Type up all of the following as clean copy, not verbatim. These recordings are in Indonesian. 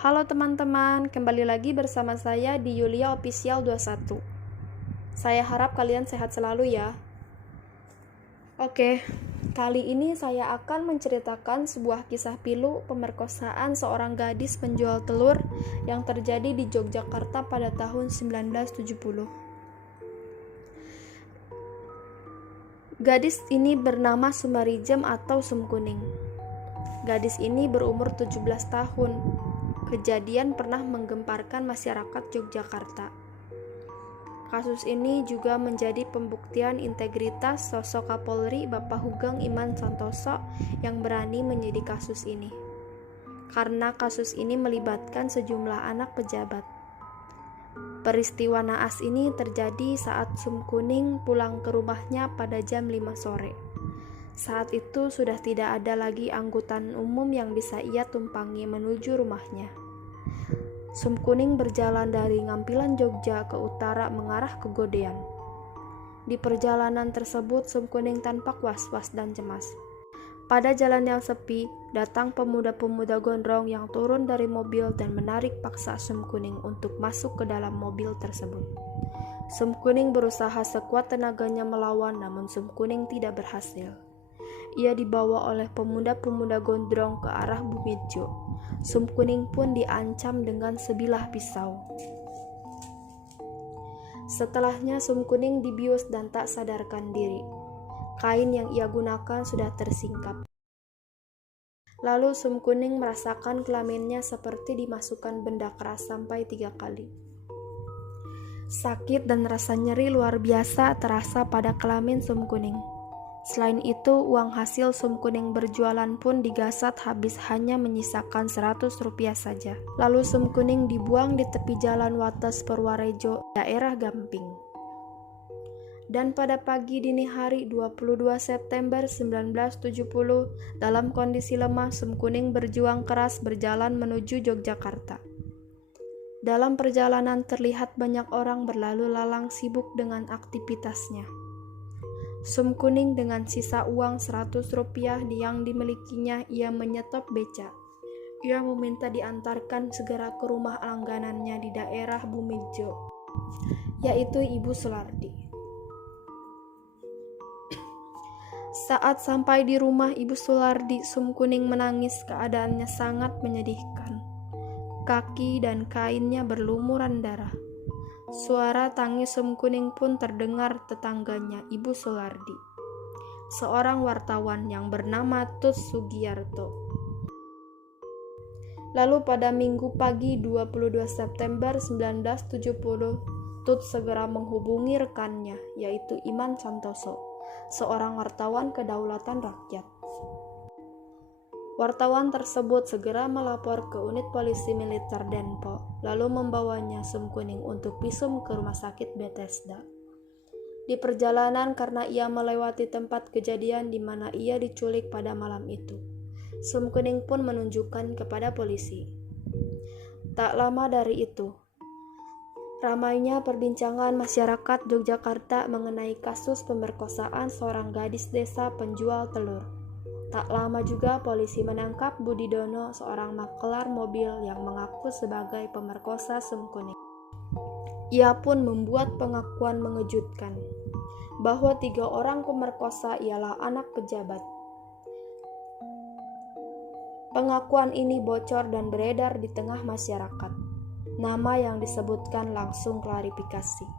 Halo teman-teman, kembali lagi bersama saya di Yulia Official 21. Saya harap kalian sehat selalu ya. Oke, kali ini saya akan menceritakan sebuah kisah pilu pemerkosaan seorang gadis penjual telur yang terjadi di Yogyakarta pada tahun 1970. Gadis ini bernama Sumarijem atau Sum Kuning. Gadis ini berumur 17 tahun. Kejadian pernah menggemparkan masyarakat Yogyakarta. Kasus ini juga menjadi pembuktian integritas sosok Kapolri Bapak Hugeng Iman Santoso yang berani menyidik kasus ini. Karena kasus ini melibatkan sejumlah anak pejabat. Peristiwa naas ini terjadi saat Sum Kuning pulang ke rumahnya pada jam 5 sore. Saat itu sudah tidak ada lagi angkutan umum yang bisa ia tumpangi menuju rumahnya. Sum Kuning berjalan dari Ngampilan Jogja ke utara mengarah ke Godean. Di perjalanan tersebut Sum Kuning tampak was-was dan cemas. Pada jalan yang sepi, datang pemuda-pemuda gondrong yang turun dari mobil dan menarik paksa Sum Kuning untuk masuk ke dalam mobil tersebut. Sum Kuning berusaha sekuat tenaganya melawan, namun Sum Kuning tidak berhasil. Ia dibawa oleh pemuda-pemuda gondrong ke arah Bumidjo. Sum Kuning pun diancam dengan sebilah pisau. Setelahnya Sum Kuning dibius dan tak sadarkan diri. Kain yang ia gunakan sudah tersingkap. Lalu Sum Kuning merasakan kelaminnya seperti dimasukkan benda keras sampai 3 kali. Sakit dan rasa nyeri luar biasa terasa pada kelamin Sum Kuning. Selain itu, uang hasil Sum Kuning berjualan pun digasat habis, hanya menyisakan Rp100 saja. Lalu Sum Kuning dibuang di tepi jalan Wates Purwarejo, daerah Gamping. Dan pada pagi dini hari 22 September 1970, dalam kondisi lemah, Sum Kuning berjuang keras berjalan menuju Yogyakarta. Dalam perjalanan terlihat banyak orang berlalu lalang sibuk dengan aktivitasnya. Sum Kuning dengan sisa uang Rp100 yang dimilikinya, ia menyetop beca. Ia meminta diantarkan segera ke rumah langganannya di daerah Bumidjo, yaitu Ibu Sulardi. Saat sampai di rumah Ibu Sulardi, Sum Kuning menangis. Keadaannya sangat menyedihkan. Kaki dan kainnya berlumuran darah. Suara tangis Sum Kuning pun terdengar tetangganya, Ibu Sulardi, seorang wartawan yang bernama Tut Sugiyarto. Lalu pada Minggu pagi 22 September 1970, Tut segera menghubungi rekannya, yaitu Iman Santoso, seorang wartawan kedaulatan rakyat. Wartawan tersebut segera melapor ke unit polisi militer Denpo, lalu membawanya Sum Kuning untuk visum ke rumah sakit Bethesda. Di perjalanan, karena ia melewati tempat kejadian di mana ia diculik pada malam itu, Sum Kuning pun menunjukkan kepada polisi. Tak lama dari itu, ramainya perbincangan masyarakat Yogyakarta mengenai kasus pemerkosaan seorang gadis desa penjual telur. Tak lama juga polisi menangkap Budidono, seorang makelar mobil yang mengaku sebagai pemerkosa Sum Kuning. Ia pun membuat pengakuan mengejutkan bahwa 3 orang pemerkosa ialah anak pejabat. Pengakuan ini bocor dan beredar di tengah masyarakat. Nama yang disebutkan langsung klarifikasi.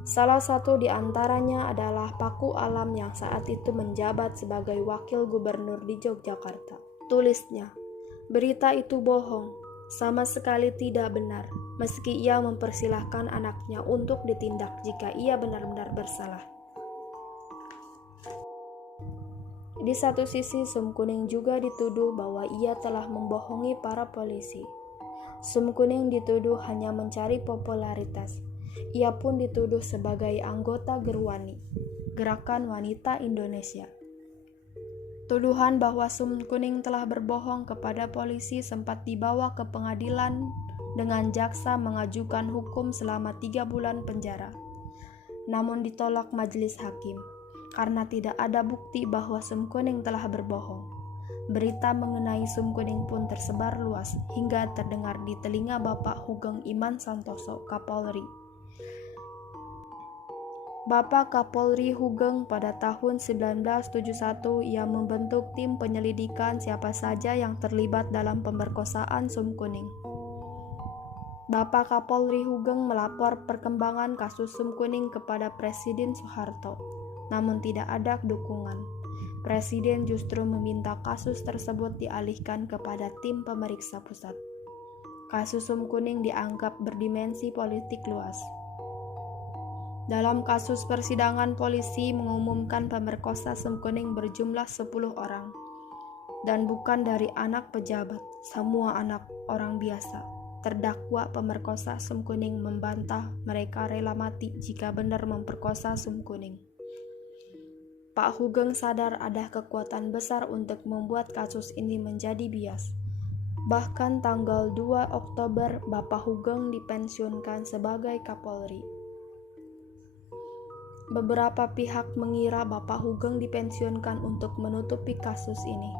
Salah satu di antaranya adalah Paku Alam yang saat itu menjabat sebagai wakil gubernur di Yogyakarta. Tulisnya, berita itu bohong, sama sekali tidak benar, meski ia mempersilahkan anaknya untuk ditindak jika ia benar-benar bersalah. Di satu sisi, Sum Kuning juga dituduh bahwa ia telah membohongi para polisi. Sum Kuning dituduh hanya mencari popularitas. Ia pun dituduh sebagai anggota Gerwani, Gerakan Wanita Indonesia. Tuduhan bahwa Sum Kuning telah berbohong kepada polisi sempat dibawa ke pengadilan dengan jaksa mengajukan hukum selama 3 bulan penjara. Namun ditolak majelis hakim karena tidak ada bukti bahwa Sum Kuning telah berbohong. Berita mengenai Sum Kuning pun tersebar luas hingga terdengar di telinga Bapak Hugeng Iman Santoso, Kapolri. Bapak Kapolri Hugeng pada tahun 1971 ia membentuk tim penyelidikan siapa saja yang terlibat dalam pemerkosaan Sum Kuning. Bapak Kapolri Hugeng melapor perkembangan kasus Sum Kuning kepada Presiden Soeharto, namun tidak ada dukungan. Presiden justru meminta kasus tersebut dialihkan kepada tim pemeriksa pusat. Kasus Sum Kuning dianggap berdimensi politik luas. Dalam kasus persidangan, polisi mengumumkan pemerkosa Sum Kuning berjumlah 10 orang. Dan bukan dari anak pejabat, semua anak orang biasa. Terdakwa pemerkosa Sum Kuning membantah mereka rela mati jika benar memperkosa Sum Kuning. Pak Hugeng sadar ada kekuatan besar untuk membuat kasus ini menjadi bias. Bahkan tanggal 2 Oktober, Bapak Hugeng dipensiunkan sebagai Kapolri. Beberapa pihak mengira Bapak Hugeng dipensiunkan untuk menutupi kasus ini.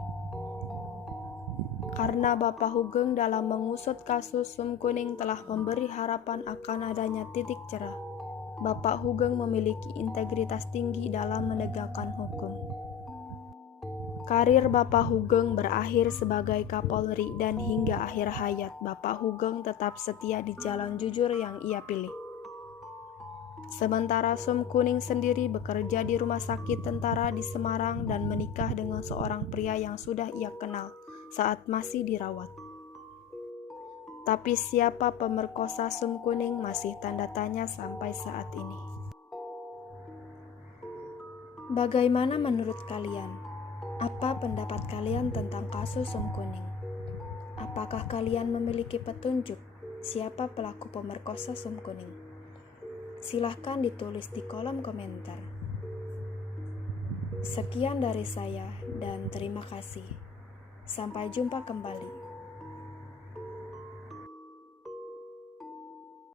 Karena Bapak Hugeng dalam mengusut kasus Sum Kuning telah memberi harapan akan adanya titik cerah. Bapak Hugeng memiliki integritas tinggi dalam menegakkan hukum. Karir Bapak Hugeng berakhir sebagai Kapolri dan hingga akhir hayat Bapak Hugeng tetap setia di jalan jujur yang ia pilih. Sementara Sum Kuning sendiri bekerja di rumah sakit tentara di Semarang dan menikah dengan seorang pria yang sudah ia kenal saat masih dirawat. Tapi siapa pemerkosa Sum Kuning masih tanda tanya sampai saat ini. Bagaimana menurut kalian? Apa pendapat kalian tentang kasus Sum Kuning? Apakah kalian memiliki petunjuk siapa pelaku pemerkosa Sum Kuning? Silahkan ditulis di kolom komentar. Sekian dari saya dan terima kasih. Sampai jumpa kembali.